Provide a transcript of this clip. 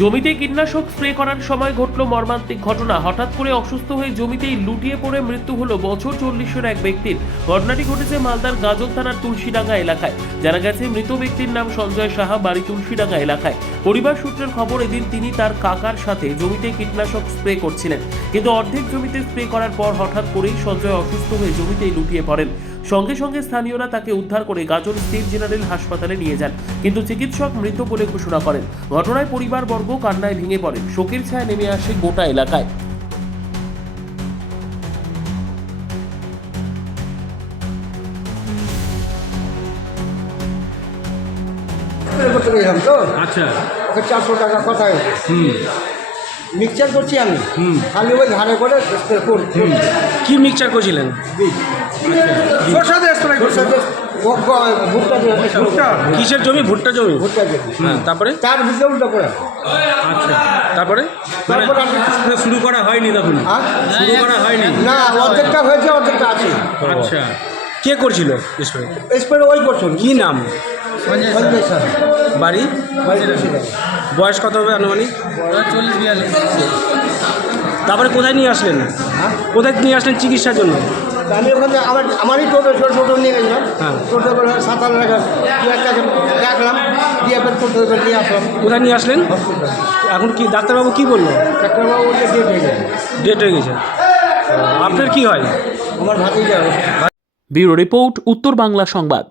জমিতে কীটনাশক স্প্রে করার সময় ঘটল মর্মান্তিক ঘটনা। হঠাৎ করে অসুস্থ হয়ে জমিতেই লুটিয়ে পড়ে মৃত্যু হলো বছর 40-এর এক ব্যক্তির। ঘটনাটি ঘটেছে মালদার গাজল থানার তুলসীডাঙ্গা এলাকায়। জানা গেছে মৃত ব্যক্তির নাম সঞ্জয় সাহা, বাড়ি তুলসীডাঙ্গা এলাকায়। পরিবার সূত্রের খবর, এদিন তিনি তার কাকার সাথে জমিতে কীটনাশক স্প্রে করছিলেন, কিন্তু অর্ধেক জমিতে স্প্রে করার পর হঠাৎ করেই সঞ্জয় অসুস্থ হয়ে জমিতেই লুটিয়ে পড়েন। সঙ্গে সঙ্গে স্থানীয়রা তাকে উদ্ধার করে গাজল স্টেট জেনারেল হাসপাতালে নিয়ে যান, কিন্তু চিকিৎসক মৃত বলে ঘোষণা করেন। ঘটনায় পরিবারবর্গ কান্নায় ভেঙে পড়েন। শোকের ছায়া নেমে আসে গোটা এলাকায়। করতে গেলাম তো আচ্ছা। ওকে 400 টাকা কথায় মিক্সচার করছি আমি, খালি ওই ধারে করে স্প্রে করছি। কি মিক্সচার করছিলেন? ভুট্টা কিসের জমি? ভুট্টা জমি। ভুট্টা জমি, হ্যাঁ, তারপরে? তার ভিতরে উল্টো করে। আচ্ছা, তারপরে তারপর আমি শুরু করা হয়নি তখন? হ্যাঁ? শুরু করা হয়নি? না, অর্ধেকটা হয়েছে, অর্ধেকটা আছে। আচ্ছা, কে করছিল স্প্রে? স্প্রে ওই করছেন। কি নাম? সঞ্জয় স্যার। বাড়ি? বয়স কত হবে আনুমানিক? 40-42। তারপরে কোথায় নিয়ে আসলেন? হ্যাঁ, কোথায় নিয়ে আসলেন চিকিৎসার জন্য? আমি ওখানে আমারই টোটো ছোটো নিয়ে গেছিলাম। হ্যাঁ। টোটো করে 7-8 টাকা ডাকলাম, দিয়ে টোটো করে নিয়ে আসলাম কোথায় নিয়ে আসলেন? হসপিটাল। এখন কি ডাক্তারবাবু কি বললো? ডাক্তারবাবু বলছে ডেট হয়ে গেছে। ডেট হয়ে গেছে। আপনার কি হয়? আমার ভাতিজা। ব্যুরো রিপোর্ট, উত্তর বাংলা সংবাদ।